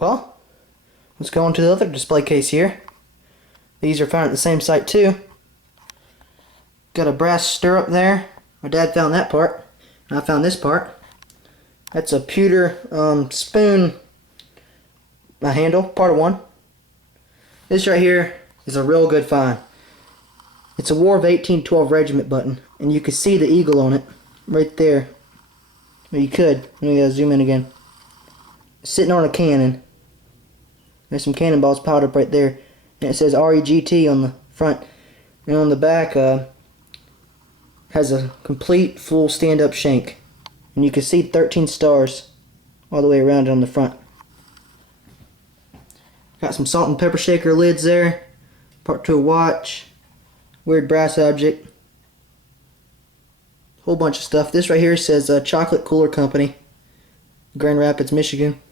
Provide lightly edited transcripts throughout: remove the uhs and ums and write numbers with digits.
Well, let's go on to the other display case here. These are found at the same site too. Got a brass stirrup there. My dad found that part. And I found this part. That's a pewter spoon handle, part of one. This right here is a real good find. It's a War of 1812 Regiment button, and you can see the eagle on it right there. Well, you could. Let me zoom in again. It's sitting on a cannon. There's some cannonballs piled up right there, and it says REGT on the front, and on the back has a complete full stand-up shank, and you can see 13 stars all the way around it on the front. Got some salt and pepper shaker lids there, part to a watch, weird brass object, whole bunch of stuff. This right here says Chocolate Cooler Company, Grand Rapids, Michigan.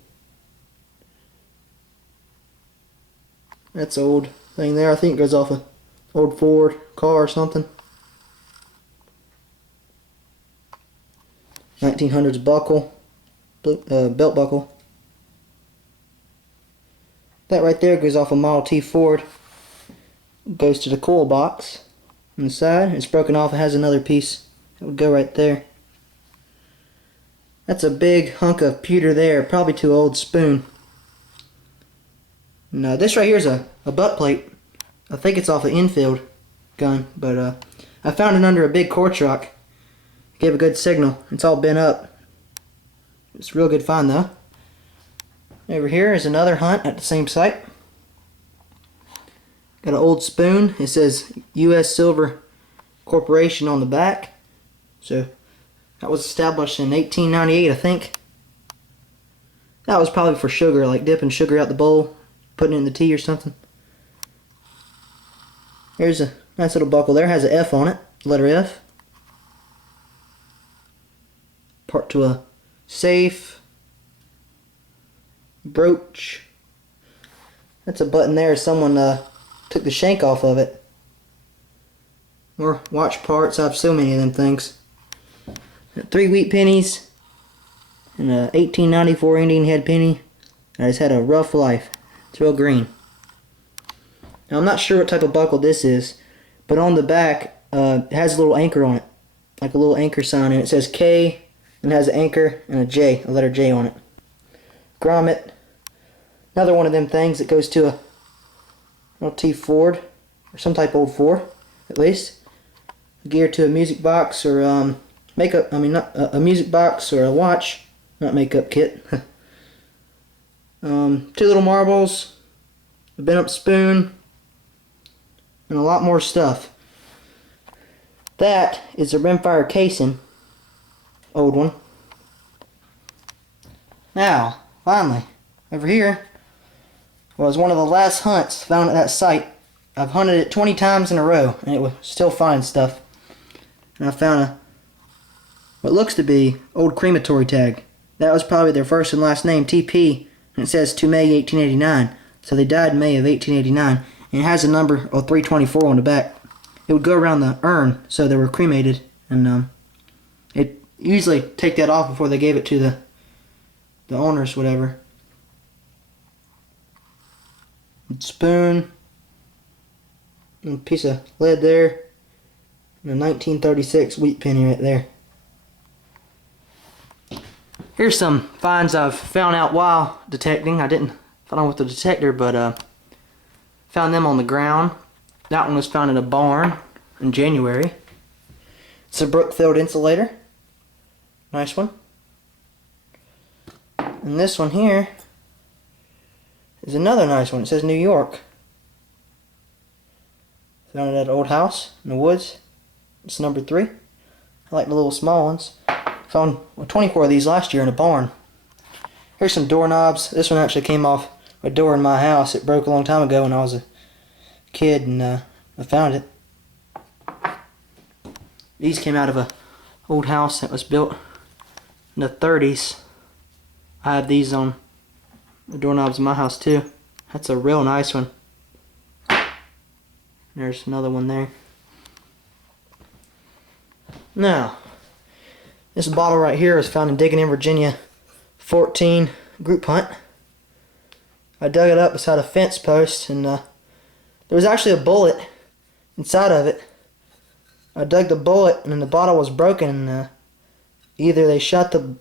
That's an old thing there. I think it goes off an old Ford car or something. 1900s buckle, belt buckle. That right there goes off a Model T Ford. Goes to the coil box on the side. It's broken off. It has another piece that would go right there. That's a big hunk of pewter there, probably to an old spoon. Now this right here is a butt plate. I think it's off an Enfield gun, but I found it under a big quartz rock. Gave a good signal. It's all bent up. It's a real good find though. Over here is another hunt at the same site. Got an old spoon. It says U.S. Silver Corporation on the back. So that was established in 1898, I think. That was probably for sugar, like dipping sugar out the bowl, putting it in the tea or something. Here's a nice little buckle there. Has an F on it, letter F. Part to a safe. Brooch. That's a button there. Someone took the shank off of it. More watch parts. I have so many of them things. 3 wheat pennies and a 1894 Indian head penny. I just had a rough life. It's real green. Now I'm not sure what type of buckle this is, but on the back it has a little anchor on it, like a little anchor sign, and it says K and has an anchor and a J, a letter J on it. Grommet. Another one of them things that goes to a little T Ford or some type of old Ford, at least. Geared to a music box or makeup. I mean, not a music box or a watch, not makeup kit. 2 little marbles, a bent up spoon, and a lot more stuff. That is a rimfire casing, old one. Now, finally, over here was one of the last hunts found at that site. I've hunted it 20 times in a row, and it was still finding stuff. And I found what looks to be old crematory tag. That was probably their first and last name, TP, and it says to May 1889. So they died in May of 1889, and it has a number of 324 on the back. It would go around the urn, so they were cremated, and it usually take that off before they gave it to the owners, whatever. Spoon, and a piece of lead there, and a 1936 wheat penny right there. Here's some finds I've found out while detecting. I didn't find them with the detector, but found them on the ground. That one was found in a barn in January. It's a Brookfield insulator. Nice one. And this one here is another nice one. It says New York. Found it at an old house in the woods. It's number 3. I like the little small ones. Found 24 of these last year in a barn. Here's some doorknobs. This one actually came off a door in my house. It broke a long time ago when I was a kid, and I found it. These came out of a old house that was built in the 30s. I have these on the doorknobs in my house too. That's a real nice one. There's another one there. Now, this bottle right here was found in Digging in Virginia 14 group hunt. I dug it up beside a fence post, and there was actually a bullet inside of it. I dug the bullet, and then the bottle was broken. And, either they shot the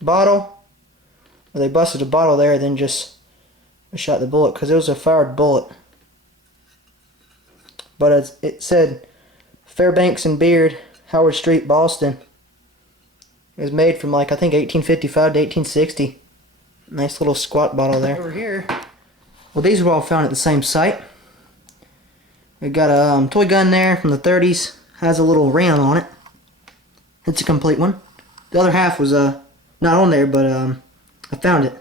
bottle, or they busted the bottle there, then just shot the bullet, because it was a fired bullet. But it said Fairbanks and Beard, Howard Street, Boston. It was made from, like, I think 1855 to 1860. Nice little squat bottle there. Over here, well, these were all found at the same site. We got a toy gun there from the 30s. Has a little ram on it. It's a complete one. The other half was not on there, but I found it.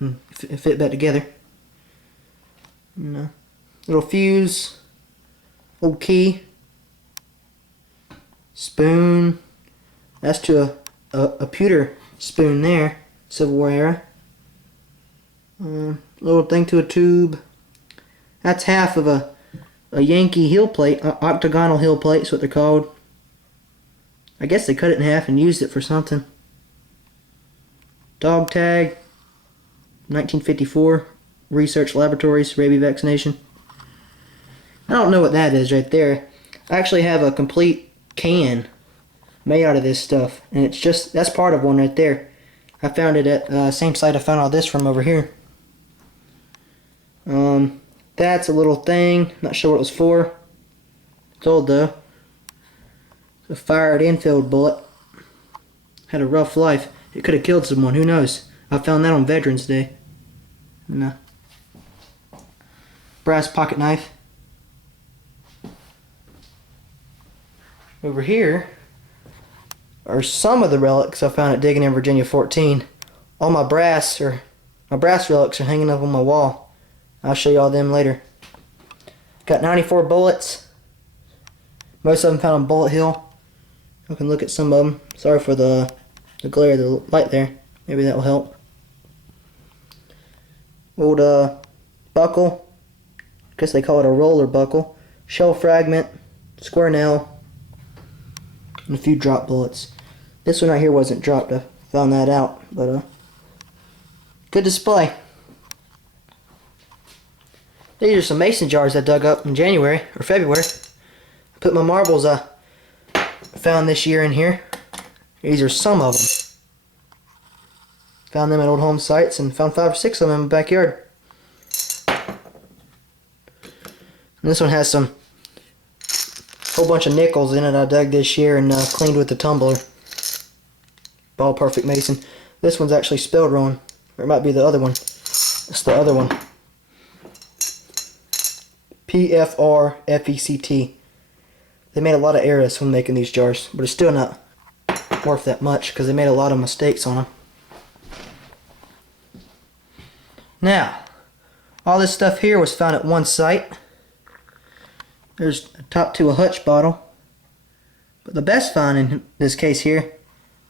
It fit back together. And, little fuse, old key, spoon. That's to a pewter spoon there, Civil War era. Little thing to a tube. That's half of a Yankee heel plate, octagonal heel plate is what they're called. I guess they cut it in half and used it for something. Dog tag, 1954, research laboratories, rabies vaccination. I don't know what that is right there. I actually have a complete can made out of this stuff, and it's just, that's part of one right there. I found it at the same site I found all this from over here. That's a little thing, not sure what it was for. It's old though. It's a fired infield bullet. Had a rough life. It could have killed someone, who knows. I found that on Veterans Day. No. Brass pocket knife. Over here are some of the relics I found at digging in Virginia 14. All my brass relics are hanging up on my wall. I'll show you all them later. Got 94 bullets. Most of them found on Bullet Hill. I can look at some of them. Sorry for the glare of the light there. Maybe that will help. Old buckle. I guess they call it a roller buckle. Shell fragment. Square nail. And a few drop bullets. This one right here wasn't dropped. I found that out. But good display. These are some mason jars I dug up in January or February. I put my marbles I found this year in here. These are some of them. Found them at old home sites and found 5 or 6 of them in my backyard. And this one has some whole bunch of nickels in it I dug this year and cleaned with the tumbler. Ball perfect mason. This one's actually spelled wrong. Or it might be the other one. It's the other one. PFRFECT. They made a lot of errors when making these jars, but it's still not worth that much because they made a lot of mistakes on them. Now, all this stuff here was found at one site. There's a top to a Hutch bottle. But the best find in this case here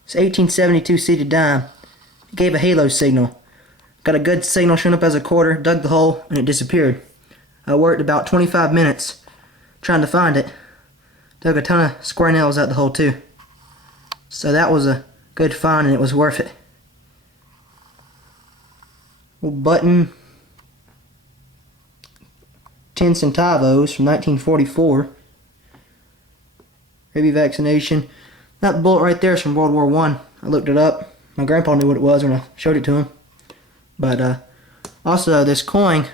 is 1872 seated dime. It gave a halo signal. Got a good signal showing up as a quarter, dug the hole, and it disappeared. I worked about 25 minutes trying to find it. Dug a ton of square nails out the hole too. So that was a good find and it was worth it. Old button. 10 centavos from 1944. Rabies vaccination. That bullet right there is from World War I. I looked it up. My grandpa knew what it was when I showed it to him. But also this coin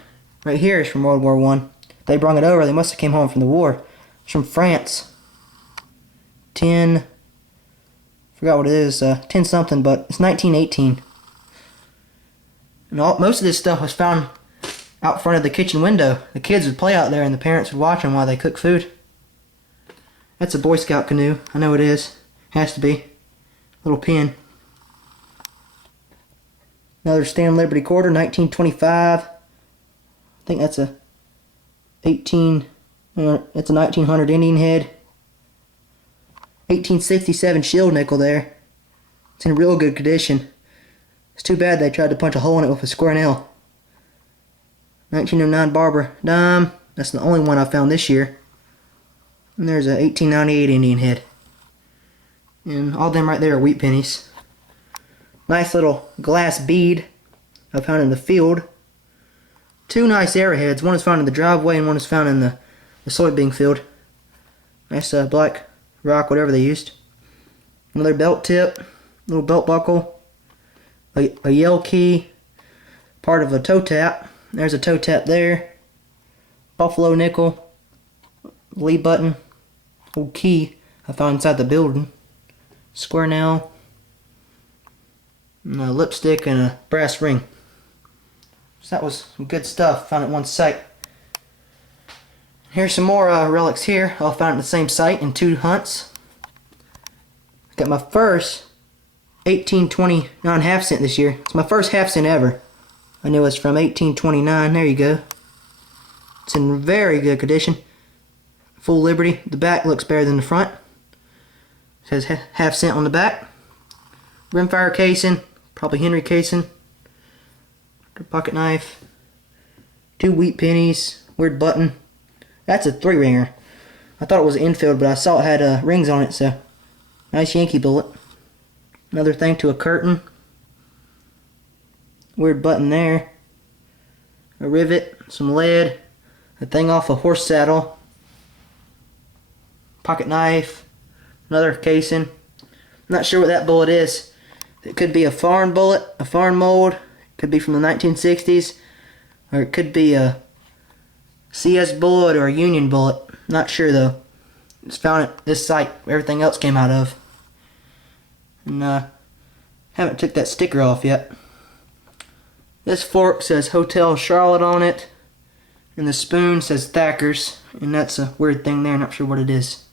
right here is from World War I. They brought it over. They must have came home from the war. It's from France. 10, forgot what it is, 10 something, but it's 1918. And most of this stuff was found out front of the kitchen window. The kids would play out there and the parents would watch them while they cook food. That's a Boy Scout canoe. I know it is. Has to be. Little pin. Another Stand Liberty quarter, 1925. I think that's a it's a 1900 Indian head. 1867 shield nickel there. It's in real good condition. It's too bad they tried to punch a hole in it with a square nail. 1909 Barber dime. That's the only one I found this year. And there's a 1898 Indian head. And all them right there are wheat pennies. Nice little glass bead I found in the field. Two nice arrowheads. One is found in the driveway and one is found in the soybean field. Nice black rock, whatever they used. Another belt tip, little belt buckle, a yell key, part of a toe tap. There's a toe tap there. Buffalo nickel, lead button, old key I found inside the building. Square nail, and a lipstick and a brass ring. So that was some good stuff. Found at one site. Here's some more relics here. All found at the same site in 2 hunts. Got my first 1829 half cent this year. It's my first half cent ever. I knew it's from 1829. There you go. It's in very good condition. Full Liberty. The back looks better than the front. It says half cent on the back. Rimfire casing. Probably Henry casing. Pocket knife. 2 wheat pennies. Weird button. That's a 3-ringer. I thought it was an infield, but I saw it had rings on it, so nice Yankee bullet. Another thing to a curtain. Weird button there. A rivet, some lead, a thing off a horse saddle. Pocket knife. Another casing. Not sure what that bullet is. It could be a foreign bullet, a foreign mold. It could be from the 1960s, or it could be a CS bullet or a Union bullet. Not sure though. It's found at this site where everything else came out of. And haven't took that sticker off yet. This fork says Hotel Charlotte on it. And the spoon says Thacker's. And that's a weird thing there, not sure what it is.